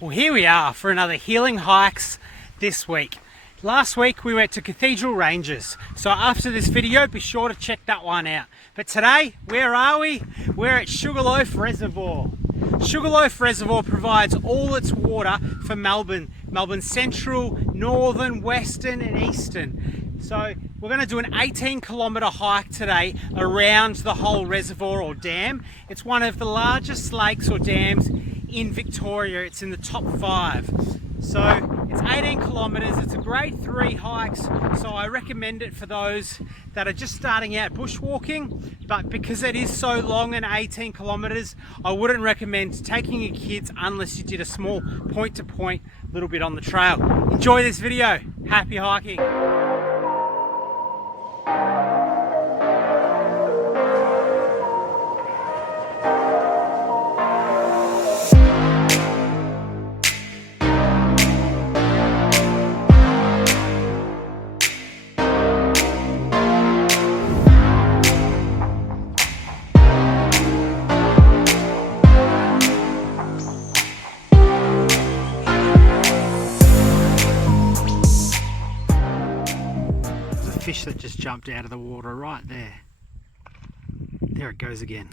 Well, here we are for another healing hikes this week. Last week we went to Cathedral Ranges, so after this video be sure to check that one out. But today, where are we? We're at Sugarloaf Reservoir. Sugarloaf Reservoir provides all its water for Melbourne Central, Northern, Western and Eastern. So we're going to do an 18-kilometre hike today around the whole reservoir or dam. It's one of the largest lakes or dams in Victoria. It's in the top 5. So it's 18 kilometres, it's a grade 3 hikes, so I recommend it for those that are just starting out bushwalking, but because it is so long and 18 kilometres, I wouldn't recommend taking your kids unless you did a small point-to-point little bit on the trail. Enjoy this video, happy hiking! Fish that just jumped out of the water right there. There it goes again.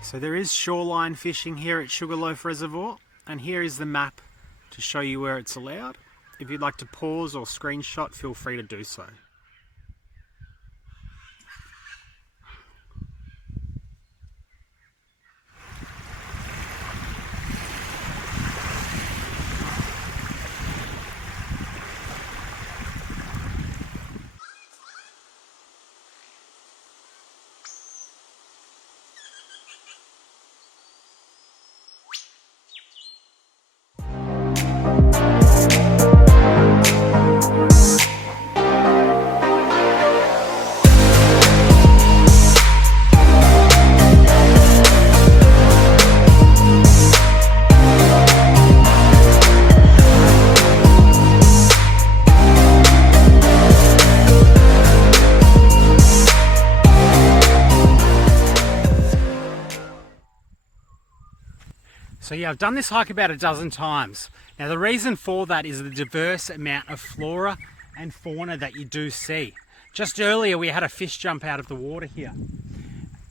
So there is shoreline fishing here at Sugarloaf Reservoir, and here is the map to show you where it's allowed. If you'd like to pause or screenshot, feel free to do so. So yeah, I've done this hike about a dozen times. Now the reason for that is the diverse amount of flora and fauna that you do see. Just earlier we had a fish jump out of the water here.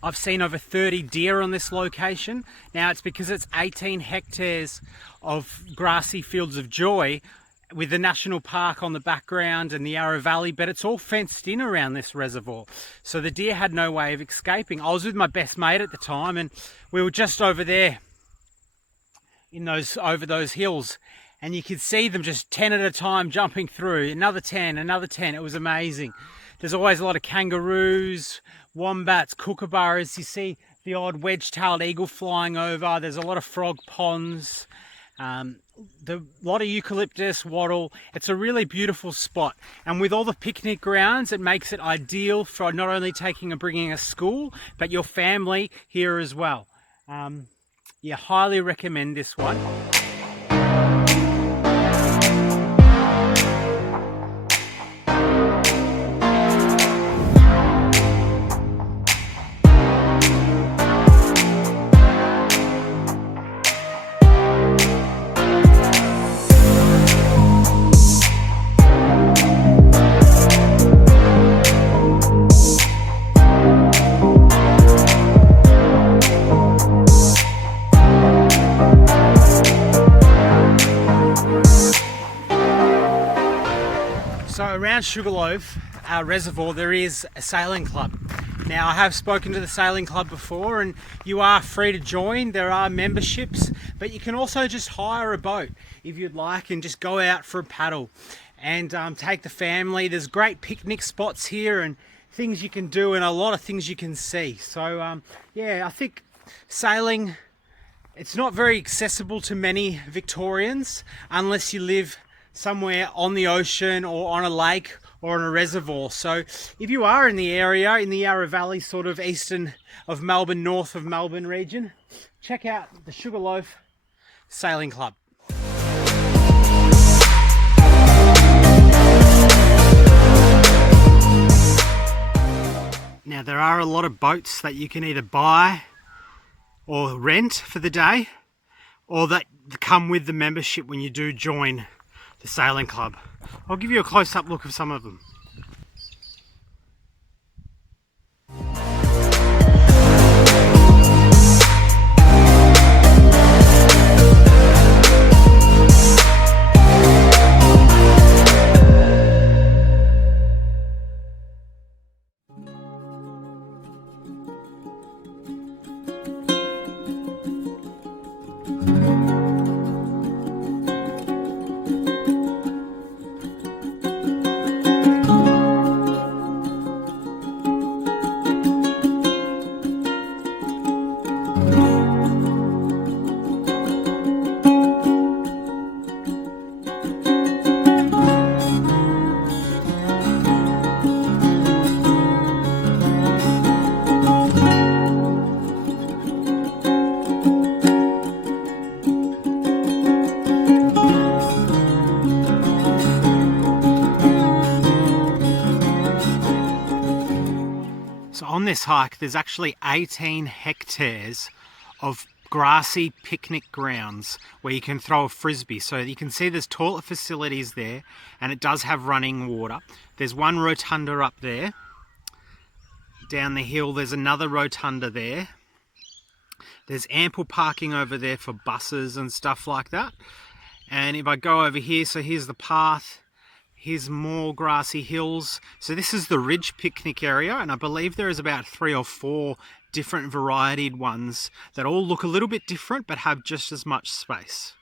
I've seen over 30 deer on this location. Now it's because it's 18 hectares of grassy fields of joy with the national park on the background and the Yarra Valley, but it's all fenced in around this reservoir. So the deer had no way of escaping. I was with my best mate at the time and we were just over there over those hills, and you could see them just 10 at a time jumping through, another 10, another 10. It was amazing. There's always a lot of kangaroos, wombats, kookaburras. You see the odd wedge-tailed eagle flying over. There's a lot of frog ponds, a lot of eucalyptus, wattle. It's a really beautiful spot, and with all the picnic grounds it makes it ideal for not only taking and bringing a school but your family here as well. Yeah, highly recommend this one. So around Sugarloaf Reservoir there is a sailing club. Now I have spoken to the sailing club before and you are free to join. There are memberships, but you can also just hire a boat if you'd like and just go out for a paddle and take the family. There's great picnic spots here and things you can do and a lot of things you can see. So yeah, I think sailing, it's not very accessible to many Victorians unless you live somewhere on the ocean or on a lake or on a reservoir. So if you are in the area, in the Yarra Valley, sort of eastern of Melbourne, north of Melbourne region, check out the Sugarloaf Sailing Club. Now there are a lot of boats that you can either buy or rent for the day, or that come with the membership when you do join the sailing club. I'll give you a close-up look of some of them. On this hike, there's actually 18 hectares of grassy picnic grounds where you can throw a frisbee. So you can see there's toilet facilities there, and it does have running water. There's one rotunda up there. Down the hill, there's another rotunda there. There's ample parking over there for buses and stuff like that. And if I go over here, so here's the path. Here's more grassy hills. So this is the Ridge picnic area, and I believe there is about 3 or 4 different varieted ones that all look a little bit different but have just as much space.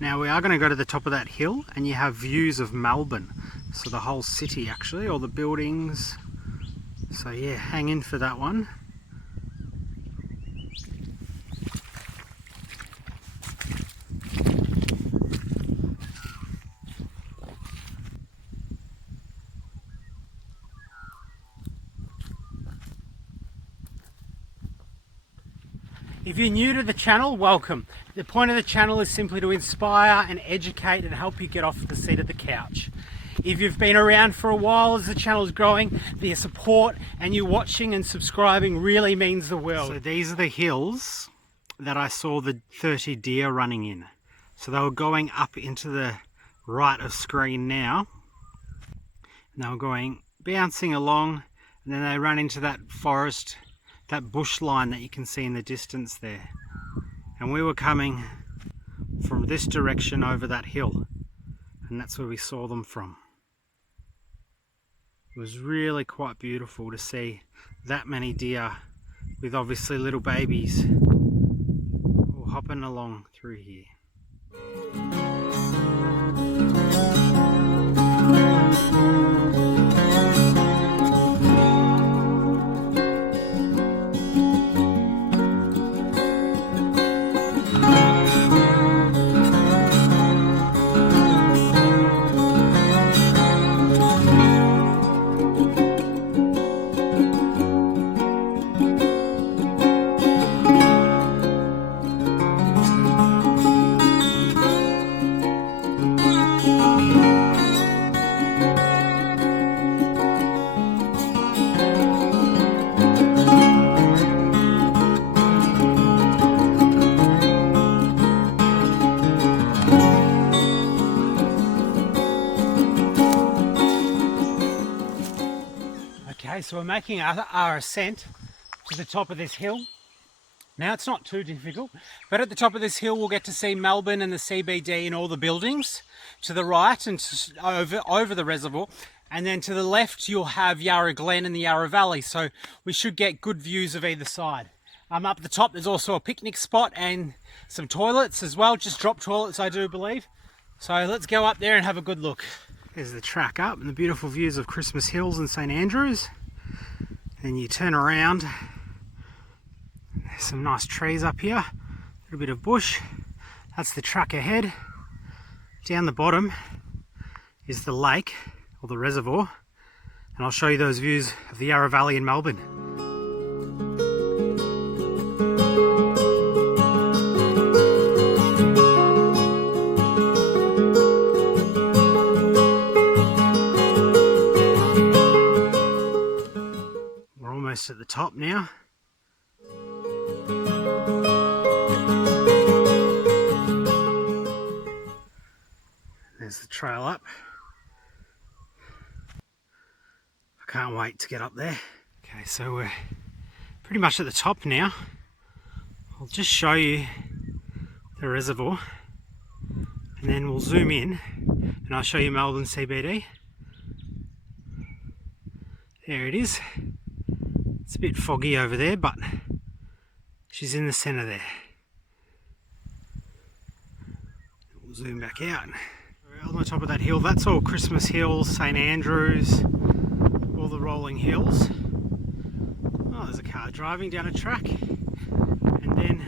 Now we are going to go to the top of that hill, and you have views of Melbourne, so the whole city actually, all the buildings. So yeah, hang in for that one. If you're new to the channel, welcome. The point of the channel is simply to inspire and educate and help you get off the seat of the couch. If you've been around for a while as the channel is growing, the support and you watching and subscribing really means the world. So these are the hills that I saw the 30 deer running in. So they were going up into the right of screen now. And they were going, bouncing along, and then they ran into that forest, that bush line that you can see in the distance there. And we were coming from this direction over that hill, and that's where we saw them from. It was really quite beautiful to see that many deer with obviously little babies all hopping along through here. Okay, so we're making our ascent to the top of this hill. Now it's not too difficult, but at the top of this hill we'll get to see Melbourne and the CBD and all the buildings to the right and over the reservoir, and then to the left you'll have Yarra Glen and the Yarra Valley, so we should get good views of either side. Up the top there's also a picnic spot and some toilets as well, just drop toilets I do believe. So let's go up there and have a good look. There's the track up and the beautiful views of Christmas Hills and St Andrews. Then you turn around, there's some nice trees up here, a little bit of bush. That's the track ahead. Down the bottom is the lake, or the reservoir, and I'll show you those views of the Yarra Valley in Melbourne. We're almost at the top now. There's the trail up. I can't wait to get up there. Okay, so we're pretty much at the top now. I'll just show you the reservoir and then we'll zoom in and I'll show you Melbourne CBD. There it is. It's a bit foggy over there, but she's in the centre there. We'll zoom back out. On the top of that hill, that's all Christmas Hills, St Andrews, all the rolling hills. Oh, there's a car driving down a track. And then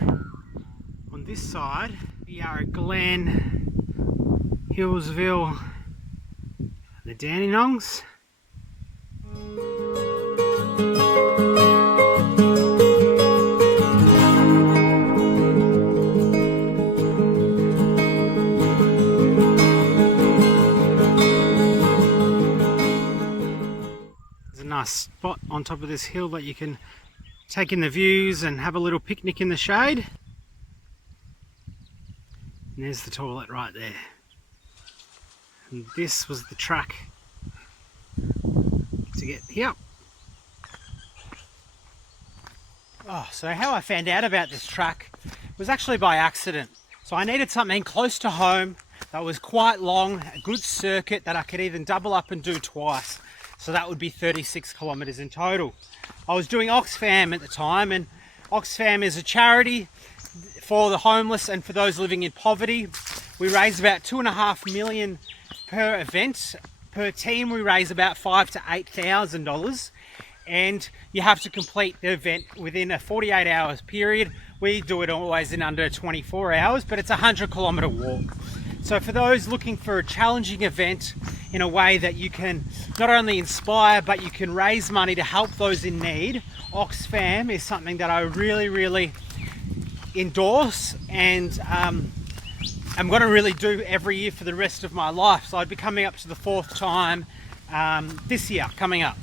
on this side, we are at Glen, Hillsville, the Dandenongs. Nice spot on top of this hill that you can take in the views and have a little picnic in the shade. And there's the toilet right there. And this was the track to get here. Oh, so how I found out about this track was actually by accident. So I needed something close to home that was quite long, a good circuit that I could even double up and do twice. So that would be 36 kilometres in total. I was doing Oxfam at the time, and Oxfam is a charity for the homeless and for those living in poverty. We raise about $2.5 million per event. Per team we raise about $5,000 to $8,000, and you have to complete the event within a 48 hours period. We do it always in under 24 hours, but it's a 100-kilometre walk. So for those looking for a challenging event in a way that you can not only inspire, but you can raise money to help those in need, Oxfam is something that I really endorse, and I'm going to really do every year for the rest of my life. So I'd be coming up to the 4th time this year, coming up.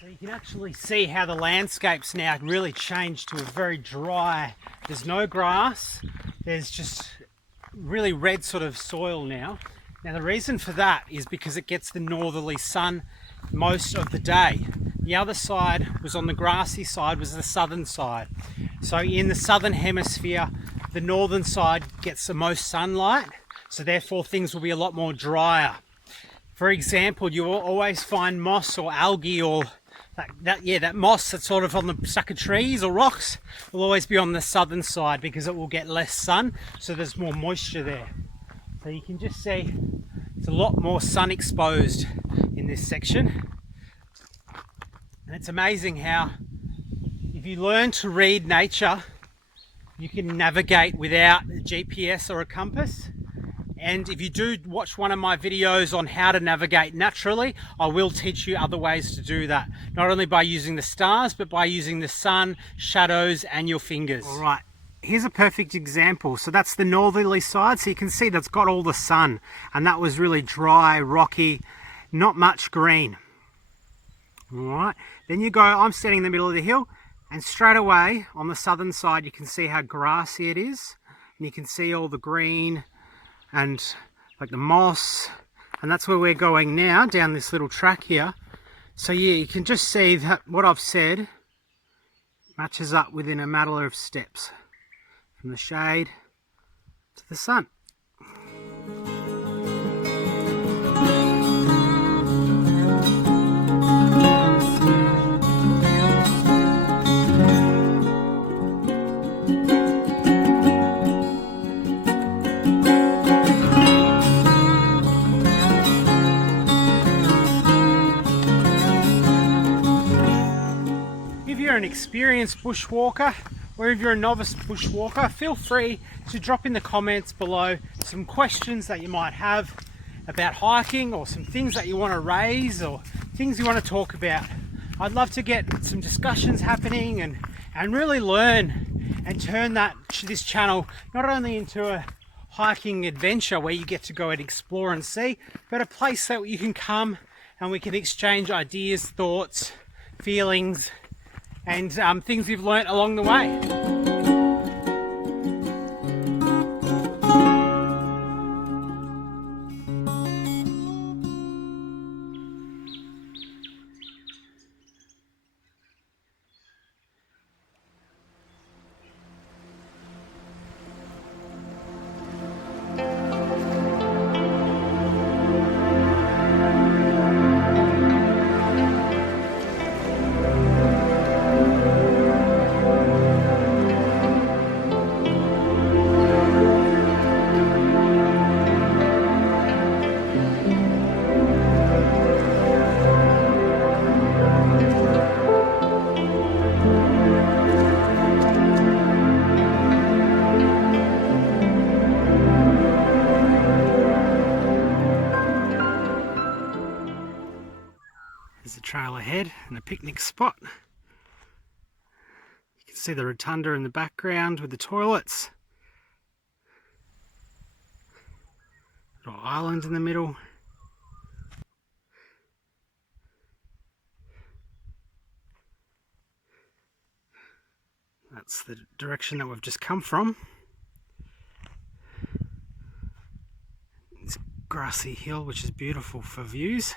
So you can actually see how the landscape's now really changed to a very dry, there's no grass, there's just really red sort of soil now. Now the reason for that is because it gets the northerly sun most of the day. The other side was on the grassy side, was the southern side. So in the southern hemisphere, the northern side gets the most sunlight, so therefore things will be a lot more drier. For example, you will always find moss or algae or that moss that's sort of on the sucker trees or rocks will always be on the southern side because it will get less sun, so there's more moisture there. So you can just see it's a lot more sun exposed in this section. And it's amazing how if you learn to read nature, you can navigate without a GPS or a compass. And if you do watch one of my videos on how to navigate naturally, I will teach you other ways to do that. Not only by using the stars, but by using the sun, shadows, and your fingers. All right, here's a perfect example. So that's the northerly side. So you can see that's got all the sun, and that was really dry, rocky, not much green. All right, then you go, I'm standing in the middle of the hill, and straight away on the southern side, you can see how grassy it is. And you can see all the green and like the moss, and that's where we're going now, down this little track here. So yeah, you can just see that what I've said matches up within a matter of steps, from the shade to the sun. If you're an experienced bushwalker, or if you're a novice bushwalker, feel free to drop in the comments below some questions that you might have about hiking, or some things that you want to raise, or things you want to talk about. I'd love to get some discussions happening and really learn and turn this channel not only into a hiking adventure where you get to go and explore and see, but a place that you can come and we can exchange ideas, thoughts, feelings, and things you've learnt along the way. There's a trail ahead and a picnic spot. You can see the rotunda in the background with the toilets. Little island in the middle. That's the direction that we've just come from. It's a grassy hill which is beautiful for views.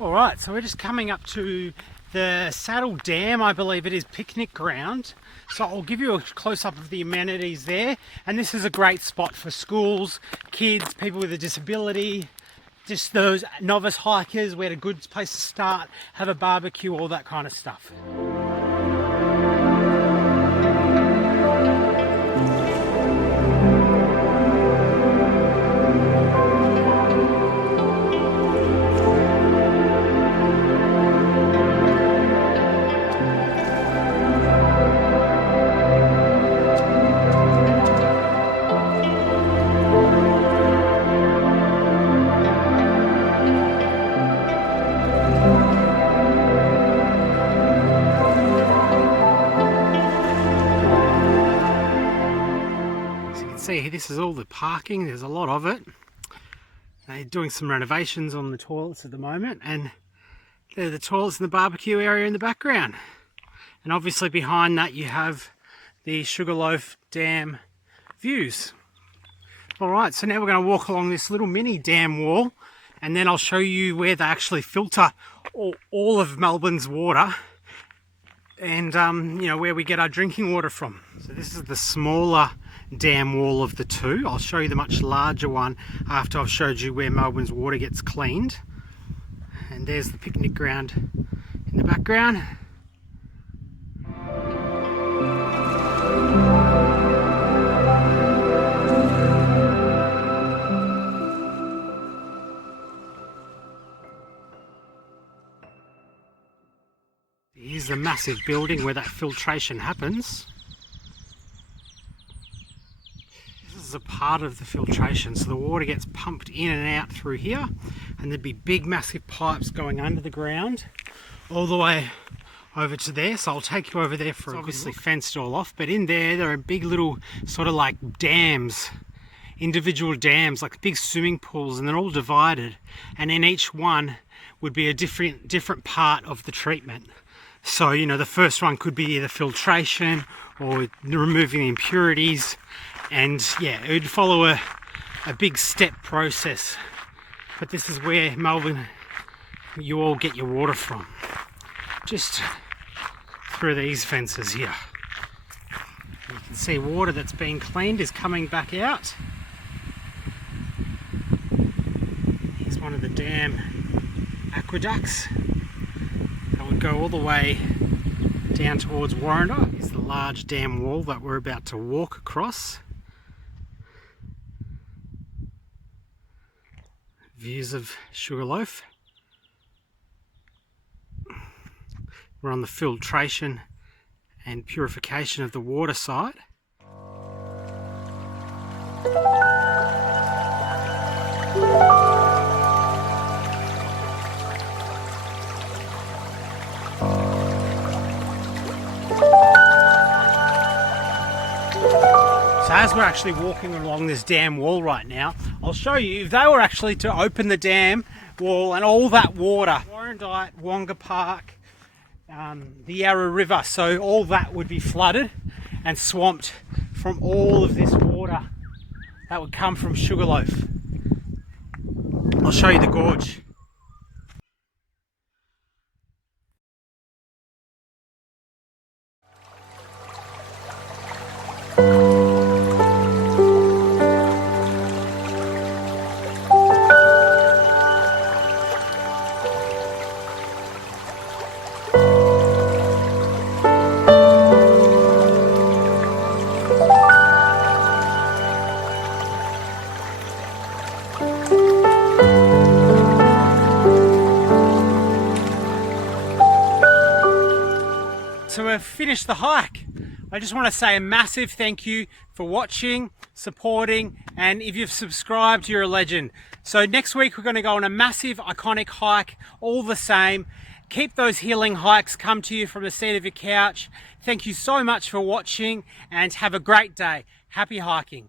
Alright, so we're just coming up to the Saddle Dam, I believe it is, picnic ground. So I'll give you a close-up of the amenities there, and this is a great spot for schools, kids, people with a disability, just those novice hikers. We're a good place to start, have a barbecue, all that kind of stuff. See, this is all the parking, there's a lot of it. They're doing some renovations on the toilets at the moment, and they're the toilets in the barbecue area in the background. And obviously behind that you have the Sugarloaf Dam views. Alright, so now we're going to walk along this little mini dam wall, and then I'll show you where they actually filter all of Melbourne's water, and you know, where we get our drinking water from. So this is the smaller dam wall of the two. I'll show you the much larger one after I've showed you where Melbourne's water gets cleaned. And there's the picnic ground in the background. Here's the massive building where that filtration happens. This is a part of the filtration, so the water gets pumped in and out through here, and there'd be big massive pipes going under the ground all the way over to there. So I'll take you over there for obviously fenced all off, but in there are big little sort of like dams, individual dams, like big swimming pools, and they're all divided, and in each one would be a different part of the treatment. So, you know, the first one could be either filtration or removing the impurities, and yeah, it would follow a big step process. But this is where Melbourne, you all get your water from, just through these fences here. You can see water that's been cleaned is coming back out. Here's one of the dam aqueducts that would go all the way down towards Warrender. Here's the large dam wall that we're about to walk across. Views of Sugarloaf. We're on the filtration and purification of the water side. So as we're actually walking along this dam wall right now, I'll show you, if they were actually to open the dam wall and all that water, Warrender, Wonga Park, the Yarra River, so all that would be flooded and swamped from all of this water that would come from Sugarloaf. I'll show you the gorge. So we've finished the hike. I just want to say a massive thank you for watching, supporting, and if you've subscribed, you're a legend. So next week we're going to go on a massive iconic hike, all the same. Keep those healing hikes come to you from the seat of your couch. Thank you so much for watching and have a great day. Happy hiking.